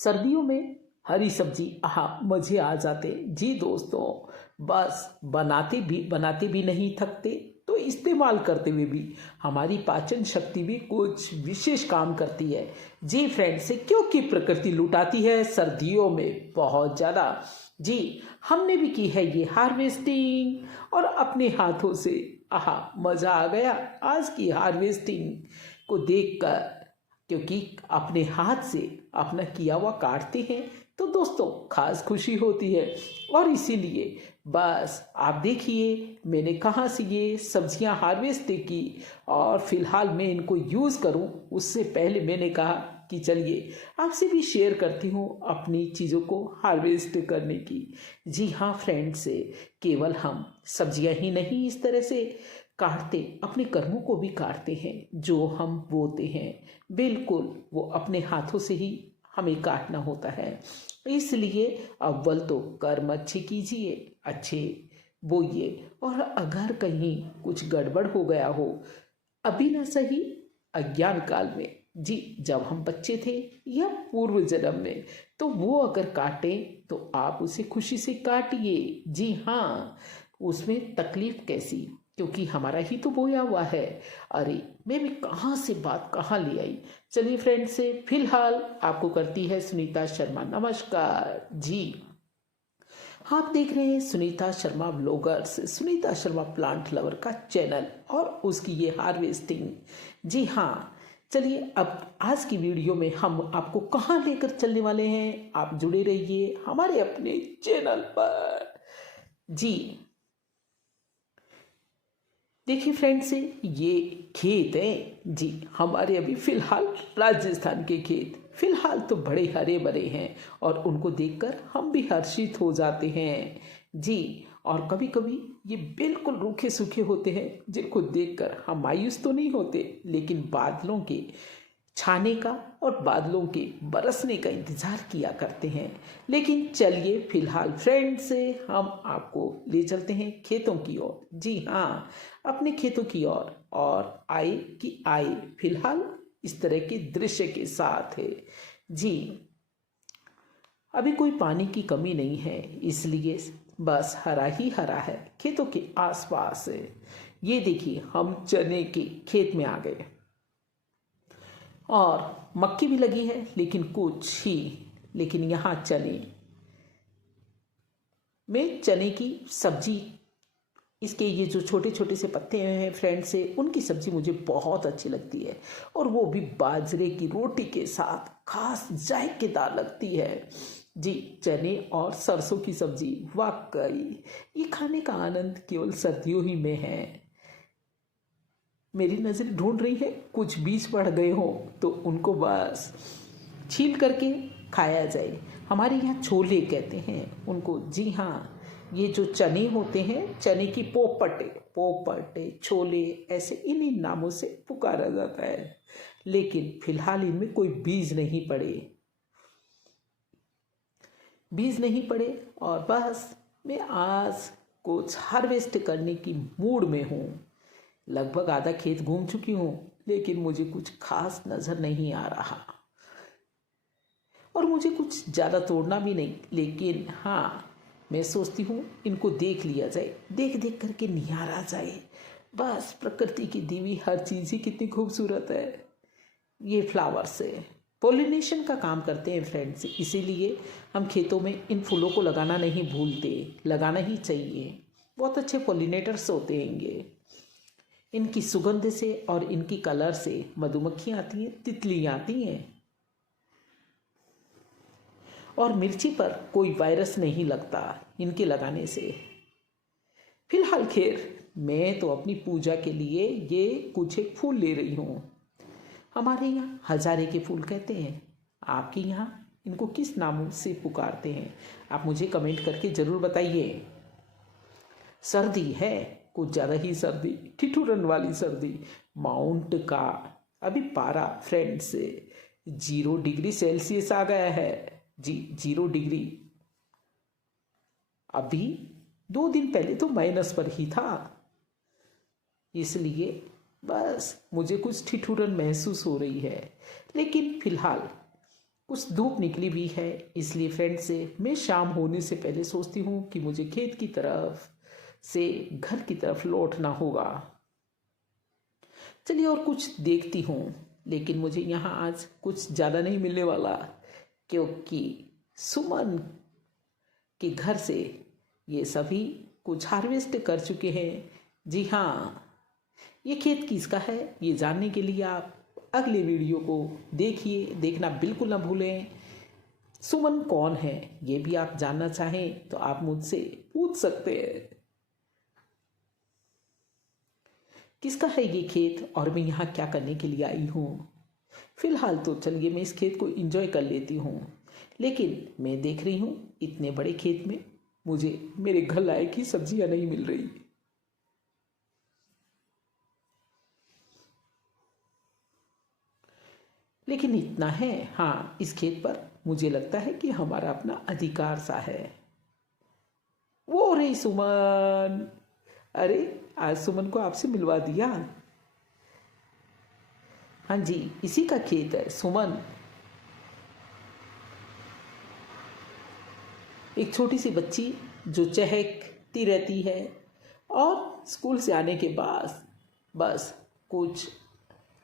सर्दियों में हरी सब्जी आहा मजे आ जाते। जी दोस्तों, बस बनाते भी नहीं थकते, तो इस्तेमाल करते हुए भी हमारी पाचन शक्ति भी कुछ विशेष काम करती है। जी फ्रेंड्स, क्योंकि प्रकृति लुटाती है सर्दियों में बहुत ज़्यादा। जी, हमने भी की है ये हार्वेस्टिंग और अपने हाथों से आहा मज़ा आ गया आज की हार्वेस्टिंग को देखकर, क्योंकि अपने हाथ से अपना किया हुआ काटते हैं तो दोस्तों खास खुशी होती है। और इसीलिए बस आप देखिए मैंने कहाँ से ये सब्जियां हार्वेस्ट की, और फिलहाल मैं इनको यूज़ करूं उससे पहले मैंने कहा कि चलिए आपसे भी शेयर करती हूँ अपनी चीज़ों को हार्वेस्ट करने की। जी हाँ फ्रेंड्स, केवल हम सब्जियां ही नहीं इस तरह से काटते, अपने कर्मों को भी काटते हैं जो हम बोते हैं। बिल्कुल वो अपने हाथों से ही हमें काटना होता है। इसलिए अव्वल तो कर्म अच्छे कीजिए, अच्छे बोइए, और अगर कहीं कुछ गड़बड़ हो गया हो अभी ना सही अज्ञान काल में, जी जब हम बच्चे थे या पूर्व जन्म में, तो वो अगर काटे तो आप उसे खुशी से काटिए। जी हाँ, उसमें तकलीफ कैसी, क्योंकि हमारा ही तो बोया हुआ है। अरे मैं भी कहाँ से बात कहाँ ले आई। चलिए फ्रेंड्स, से फिलहाल आपको करती है सुनीता शर्मा नमस्कार। जी, आप देख रहे हैं Sunita Sharma bloggers, Sunita Sharma plant lover का चैनल और उसकी ये हार्वेस्टिंग। जी हाँ, चलिए अब आज की वीडियो में हम आपको कहाँ लेकर चलने वाले हैं, आप जुड़े रहिए हमारे अपने चैनल पर। जी देखिए फ्रेंड्स, ये खेत है जी हमारे, अभी फिलहाल राजस्थान के खेत फिलहाल तो बड़े हरे भरे हैं और उनको देखकर हम भी हर्षित हो जाते हैं। जी, और कभी कभी ये बिल्कुल रूखे सूखे होते हैं जिनको देखकर हम मायूस तो नहीं होते, लेकिन बादलों के छाने का और बादलों के बरसने का इंतज़ार किया करते हैं। लेकिन चलिए फिलहाल फ्रेंड्स से हम आपको ले चलते हैं खेतों की ओर। जी हाँ, अपने खेतों की ओर, और आए कि आए फिलहाल इस तरह के दृश्य के साथ है। जी, अभी कोई पानी की कमी नहीं है, इसलिए बस हरा ही हरा है खेतों के आसपास। ये देखिए हम चने के खेत में आ गए, और मक्की भी लगी है लेकिन कुछ ही, लेकिन यहाँ चने में चने की सब्जी, इसके ये जो छोटे छोटे से पत्ते हैं फ्रेंड्स से, उनकी सब्जी मुझे बहुत अच्छी लगती है, और वो भी बाजरे की रोटी के साथ खास जायकेदार लगती है। जी, चने और सरसों की सब्जी वाकई ये खाने का आनंद केवल सर्दियों ही में है। मेरी नज़र ढूंढ रही है कुछ बीज पड़ गए हों तो उनको बस छील करके खाया जाए। हमारे यहाँ छोले कहते हैं उनको। जी हाँ, ये जो चने होते हैं, चने की पोपटे छोले, ऐसे इन्हीं नामों से पुकारा जाता है। लेकिन फिलहाल इनमें कोई बीज नहीं पड़े, और बस मैं आज कुछ हार्वेस्ट करने की मूड में हूँ। लगभग आधा खेत घूम चुकी हूँ, लेकिन मुझे कुछ खास नज़र नहीं आ रहा, और मुझे कुछ ज़्यादा तोड़ना भी नहीं। लेकिन हाँ, मैं सोचती हूँ इनको देख लिया जाए, देख देख करके निहारा जाए। बस प्रकृति की दी हुई हर चीज़ ही कितनी खूबसूरत है। ये फ्लावर्स है, पोलिनेशन का काम करते हैं फ्रेंड्स, इसीलिए हम खेतों में इन फूलों को लगाना नहीं भूलते, लगाना ही चाहिए। बहुत अच्छे पोलिनेटर्स होते हैं ये। इनकी सुगंध से और इनकी कलर से मधुमक्खियाँ आती हैं, तितलियाँ आती हैं, और मिर्ची पर कोई वायरस नहीं लगता इनके लगाने से। फिलहाल खैर मैं तो अपनी पूजा के लिए ये कुछ एक फूल ले रही हूँ। हमारे यहाँ हजारे के फूल कहते हैं, आपके यहाँ इनको किस नामों से पुकारते हैं आप मुझे कमेंट करके ज़रूर बताइए। सर्दी है, कुछ ज़्यादा ही सर्दी, ठिठुरन वाली सर्दी। माउंट का अभी पारा फ्रेंड्स 0 डिग्री सेल्सियस आ गया है। जी 0 डिग्री, अभी 2 दिन पहले तो माइनस पर ही था, इसलिए बस मुझे कुछ ठिठुरन महसूस हो रही है। लेकिन फिलहाल कुछ धूप निकली भी है, इसलिए फ्रेंड से मैं शाम होने से पहले सोचती हूँ कि मुझे खेत की तरफ से घर की तरफ लौटना होगा। चलिए और कुछ देखती हूँ, लेकिन मुझे यहाँ आज कुछ ज़्यादा नहीं मिलने वाला, क्योंकि सुमन के घर से ये सभी कुछ हार्वेस्ट कर चुके हैं। जी हाँ, ये खेत किसका है ये जानने के लिए आप अगले वीडियो को देखिए, देखना बिल्कुल ना भूलें। सुमन कौन है ये भी आप जानना चाहें तो आप मुझसे पूछ सकते हैं। किसका है ये खेत और मैं यहाँ क्या करने के लिए आई हूँ। फिलहाल तो चलिए मैं इस खेत को एंजॉय कर लेती हूँ, लेकिन मैं देख रही हूँ इतने बड़े खेत में मुझे मेरे घर लायक ही सब्जियाँ नहीं मिल रही। लेकिन इतना है, हाँ, इस खेत पर मुझे लगता है कि हमारा अपना अधिकार सा है। वो रे सुमन, अरे आज सुमन को आपसे मिलवा दिया। हाँ जी, इसी का खेत है सुमन। एक छोटी सी बच्ची जो चहकती रहती है और स्कूल से आने के बाद बस कुछ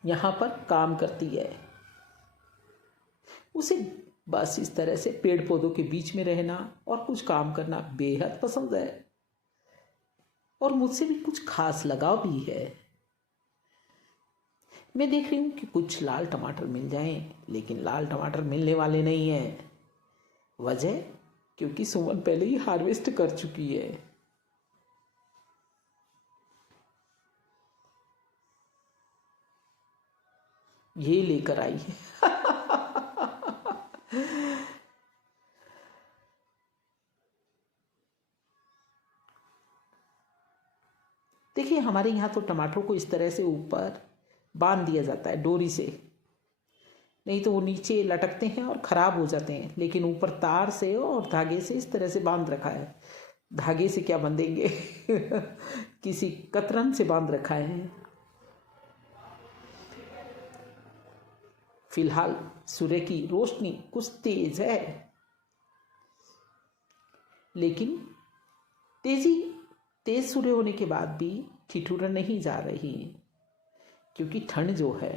यहाँ पर काम करती है। उसे बस इस तरह से पेड़ पौधों के बीच में रहना और कुछ काम करना बेहद पसंद है, और मुझसे भी कुछ खास लगाव भी है। मैं देख रही हूँ कि कुछ लाल टमाटर मिल जाएं, लेकिन लाल टमाटर मिलने वाले नहीं हैं। वजह क्योंकि सुमन पहले ही हार्वेस्ट कर चुकी है। ये लेकर आई है। देखिए हमारे यहाँ तो टमाटरों को इस तरह से ऊपर बांध दिया जाता है डोरी से, नहीं तो वो नीचे लटकते हैं और ख़राब हो जाते हैं। लेकिन ऊपर तार से और धागे से इस तरह से बांध रखा है। धागे से क्या बांधेंगे किसी कतरन से बांध रखा है। फिलहाल सूर्य की रोशनी कुछ तेज है, लेकिन तेज सूर्य होने के बाद भी ठिठुरन नहीं जा रही, क्योंकि ठंड जो है।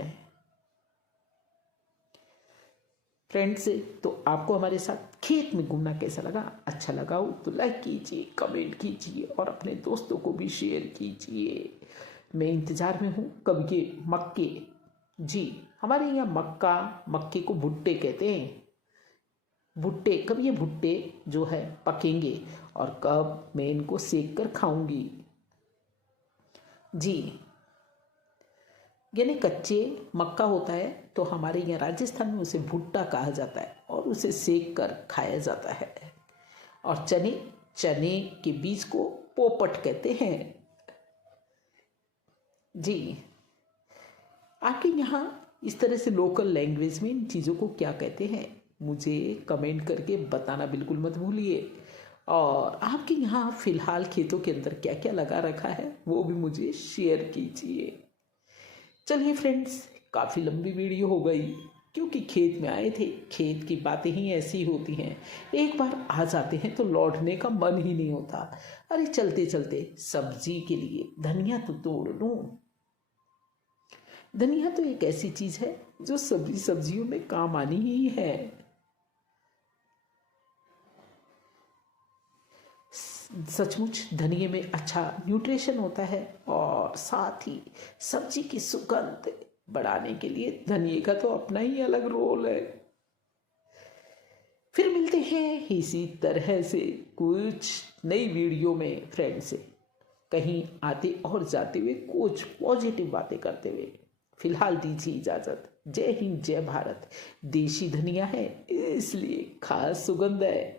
फ्रेंड्स, तो आपको हमारे साथ खेत में घूमना कैसा लगा? अच्छा लगा हो तो लाइक कीजिए, कमेंट कीजिए और अपने दोस्तों को भी शेयर कीजिए। मैं इंतज़ार में हूँ कब ये मक्के, जी हमारे यहाँ मक्के को भुट्टे कहते हैं। भुट्टे, कब ये भुट्टे जो है पकेंगे और कब मैं इनको सेक कर खाऊंगी। जी, यानी कच्चे मक्का होता है तो हमारे यहाँ राजस्थान में उसे भुट्टा कहा जाता है और उसे सेक कर खाया जाता है। और चने के बीज को पोपट कहते हैं। जी, आपके यहाँ इस तरह से लोकल लैंग्वेज में इन चीज़ों को क्या कहते हैं मुझे कमेंट करके बताना बिल्कुल मत भूलिए। और आपके यहाँ फ़िलहाल खेतों के अंदर क्या क्या लगा रखा है वो भी मुझे शेयर कीजिए। चलिए फ्रेंड्स, काफ़ी लंबी वीडियो हो गई, क्योंकि खेत में आए थे। खेत की बातें ही ऐसी होती हैं, एक बार आ जाते हैं तो लौटने का मन ही नहीं होता। अरे चलते चलते सब्जी के लिए धनिया तो तोड़ लूँ। धनिया तो एक ऐसी चीज़ है जो सब्जियों में काम आनी ही है। सचमुच धनिये में अच्छा न्यूट्रिशन होता है, और साथ ही सब्जी की सुगंध बढ़ाने के लिए धनिये का तो अपना ही अलग रोल है। फिर मिलते हैं इसी तरह से कुछ नई वीडियो में फ्रेंड से, कहीं आते और जाते हुए कुछ पॉजिटिव बातें करते हुए। फिलहाल दीजिए इजाज़त। जय हिंद, जय भारत। देशी धनिया है इसलिए खास सुगंध है।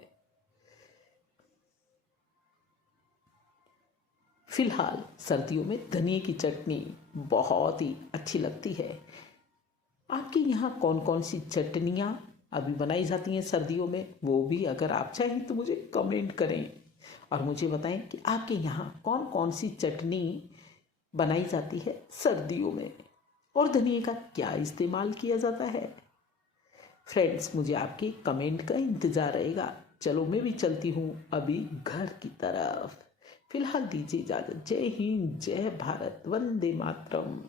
फिलहाल सर्दियों में धनिए की चटनी बहुत ही अच्छी लगती है। आपके यहाँ कौन कौन सी चटनियाँ अभी बनाई जाती हैं सर्दियों में, वो भी अगर आप चाहें तो मुझे कमेंट करें और मुझे बताएं कि आपके यहाँ कौन कौन सी चटनी बनाई जाती है सर्दियों में और धनिए का क्या इस्तेमाल किया जाता है। फ्रेंड्स, मुझे आपके कमेंट का इंतज़ार रहेगा। चलो मैं भी चलती हूँ अभी घर की तरफ। फिलहाल दीजिए इजाज़त। जय हिंद, जय भारत, वंदे मातरम।